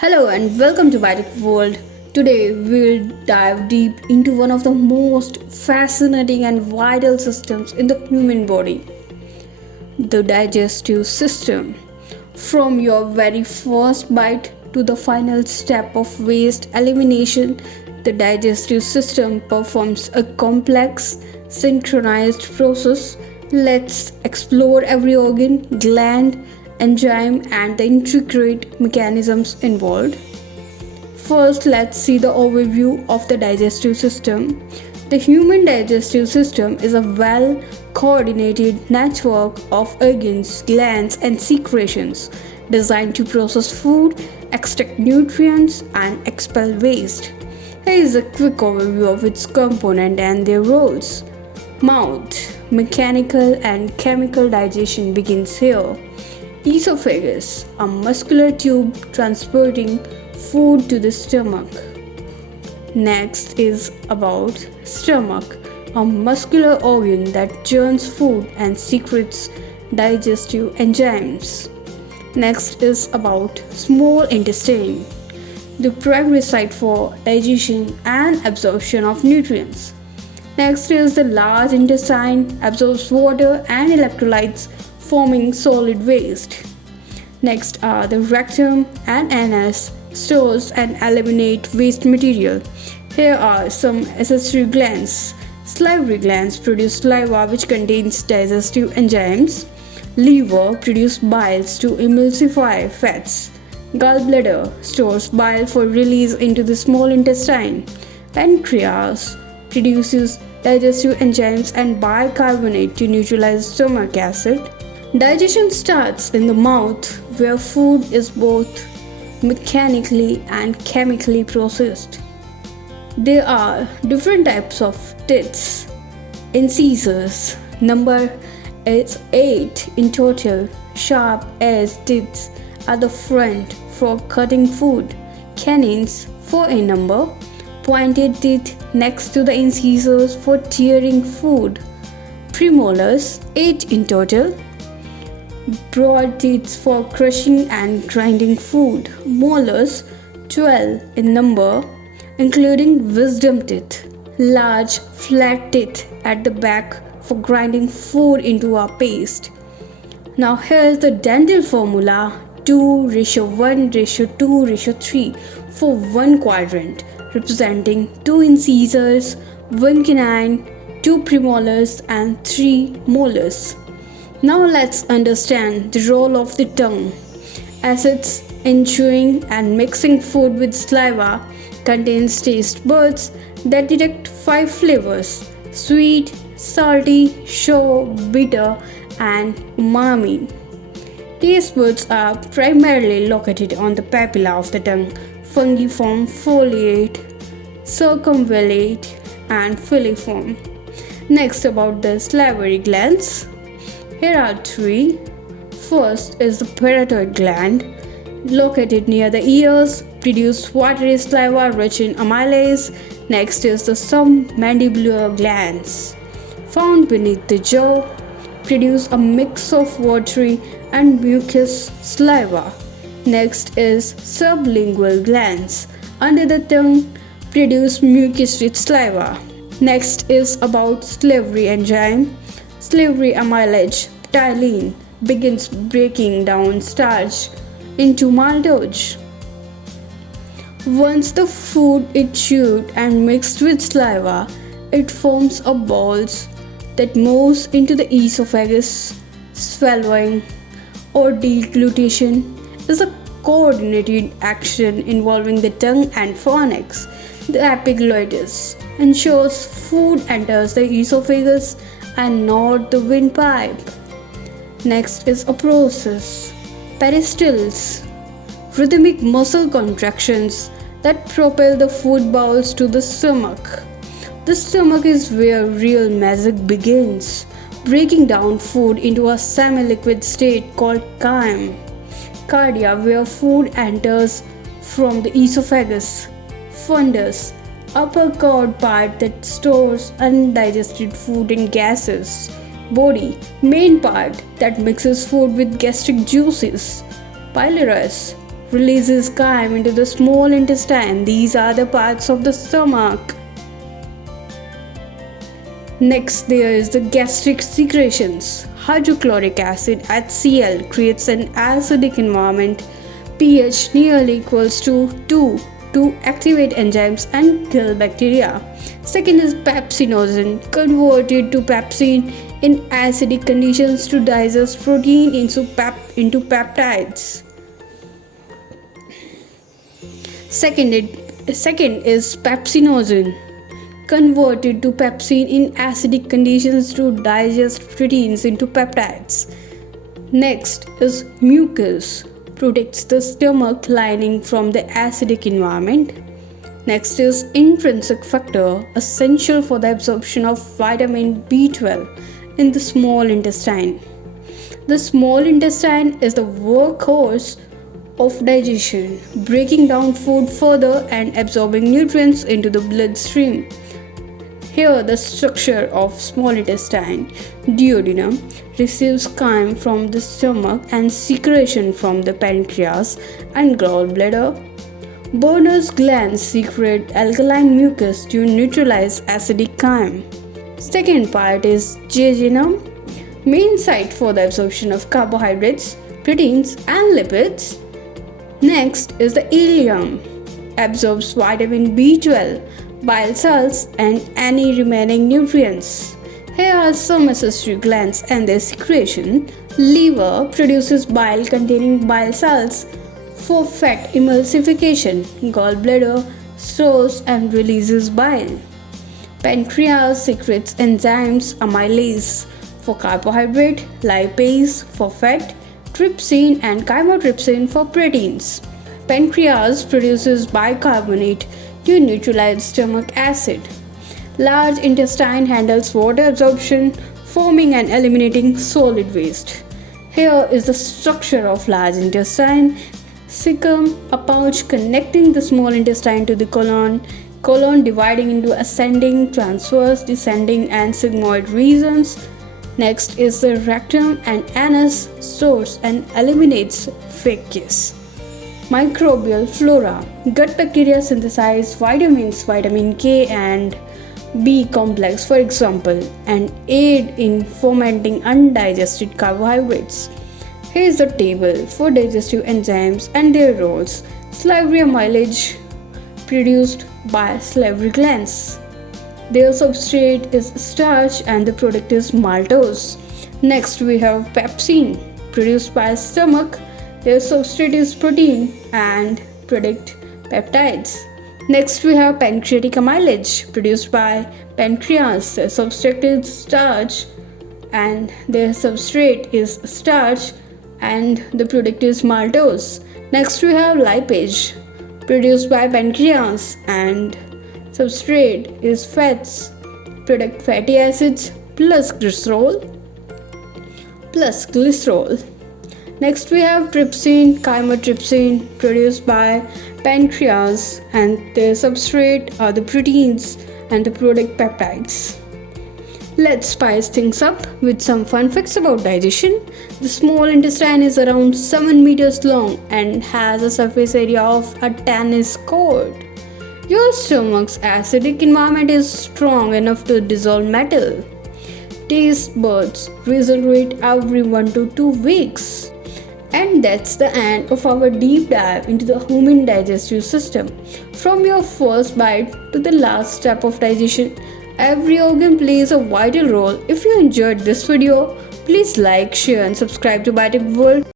Hello and welcome to Biotic World. Today we'll dive deep into one of the most fascinating and vital systems in the human body, the digestive system. From your very first bite to the final step of waste elimination, the digestive system performs a complex, synchronized process. Let's explore every organ, gland, enzyme, and the intricate mechanisms involved. First, let's see the overview of the digestive system. The human digestive system is a well coordinated network of organs, glands, and secretions designed to process food, extract nutrients, and expel waste. Here is a quick overview of its components and their roles. Mouth. Mechanical and chemical digestion begins here. Esophagus, a muscular tube transporting food to the stomach. Next is about stomach, a muscular organ that churns food and secretes digestive enzymes. Next is about small intestine, the primary site for digestion and absorption of nutrients. Next is the large intestine, absorbs water and electrolytes forming solid waste. Next are the rectum and anus, stores and eliminate waste material. Here are some accessory glands. Salivary glands produce saliva which contains digestive enzymes. Liver produces bile to emulsify fats. Gallbladder stores bile for release into the small intestine. Pancreas produces digestive enzymes and bicarbonate to neutralize stomach acid. Digestion starts in the mouth, where food is both mechanically and chemically processed. There are different types of teeth. Incisors, number is 8 in total. Sharp edged teeth at the front for cutting food. Canines, 4 in number. Pointed teeth next to the incisors for tearing food. Premolars, 8 in total. Broad teeth for crushing and grinding food. Molars, 12 in number, including wisdom teeth. Large, flat teeth at the back for grinding food into a paste. Now here's the dental formula: 2:1:2:3 for one quadrant, representing 2 incisors, 1 canine, 2 premolars, and 3 molars. Now let's understand the role of the tongue. Acids in chewing and mixing food with saliva contains taste buds that detect 5 flavors: sweet, salty, sour, bitter, and umami. Taste buds are primarily located on the papilla of the tongue, fungiform, foliate, circumvallate, and filiform. Next, about the salivary glands. Here are 3. First is the parotid gland, located near the ears, produce watery saliva rich in amylase. Next is the submandibular glands, found beneath the jaw, produce a mix of watery and mucus saliva. Next is sublingual glands, under the tongue, produce mucus-rich saliva. Next is about salivary enzyme. Salivary amylase ptyalin begins breaking down starch into maltose. Once the food is chewed and mixed with saliva, it forms a balls that moves into the esophagus. Swallowing or deglutition is a coordinated action involving the tongue and pharynx. The epiglottis ensures food enters the esophagus and not the windpipe. Next is apoptosis. Peristalsis, rhythmic muscle contractions that propel the food bowels to the stomach. The stomach is where real magic begins, breaking down food into a semi-liquid state called chyme. Cardia, where food enters from the esophagus. Fundus, upper cord part that stores undigested food and gases. Body, main part that mixes food with gastric juices. Pylorus, releases chyme into the small intestine. These are the parts of the stomach. Next, there is the gastric secretions. Hydrochloric acid HCl creates an acidic environment, pH nearly equals to 2, to activate enzymes and kill bacteria. Second is pepsinogen, converted to pepsin in acidic conditions to digest protein into peptides. Second is pepsinogen, converted to pepsin in acidic conditions to digest proteins into peptides. Next is mucus, protects the stomach lining from the acidic environment. Next is intrinsic factor, essential for the absorption of vitamin B12 in the small intestine. The small intestine is the workhorse of digestion, breaking down food further and absorbing nutrients into the bloodstream. Here, the structure of small intestine. Duodenum receives chyme from the stomach and secretion from the pancreas and gallbladder. Burners glands secrete alkaline mucus to neutralize acidic chyme. Second part is jejunum, main site for the absorption of carbohydrates, proteins and lipids. Next is the ileum, absorbs vitamin B12, bile salts and any remaining nutrients. Here are some accessory glands and their secretion. Liver produces bile containing bile salts for fat emulsification. Gallbladder stores and releases bile. Pancreas secretes enzymes, amylase for carbohydrate, lipase for fat, trypsin and chymotrypsin for proteins. Pancreas produces bicarbonate to neutralize stomach acid. Large intestine handles water absorption, forming and eliminating solid waste. Here is the structure of large intestine. Cecum, a pouch connecting the small intestine to the colon. Colon dividing into ascending, transverse, descending and sigmoid regions. Next is the rectum and anus, stores and eliminates feces. Microbial flora. Gut bacteria synthesize vitamins, vitamin K and B complex for example, and aid in fermenting undigested carbohydrates. Here is the table for digestive enzymes and their roles. Salivary amylase produced by salivary glands. Their substrate is starch and the product is maltose. Next we have pepsin, produced by stomach. Their substrate is protein and product peptides. Next we have pancreatic amylase, produced by pancreas. Their substrate is starch and their substrate is starch and the product is maltose. Next we have lipase, produced by pancreas and substrate is fats, product fatty acids plus glycerol. Next we have trypsin, chymotrypsin, produced by pancreas and their substrate are the proteins and the product peptides. Let's spice things up with some fun facts about digestion. The small intestine is around 7 meters long and has a surface area of a tennis court. Your stomach's acidic environment is strong enough to dissolve metal. Taste buds regenerate every 1 to 2 weeks. And that's the end of our deep dive into the human digestive system. From your first bite to the last step of digestion, every organ plays a vital role. If you enjoyed this video, please like, share and subscribe to Biotic World.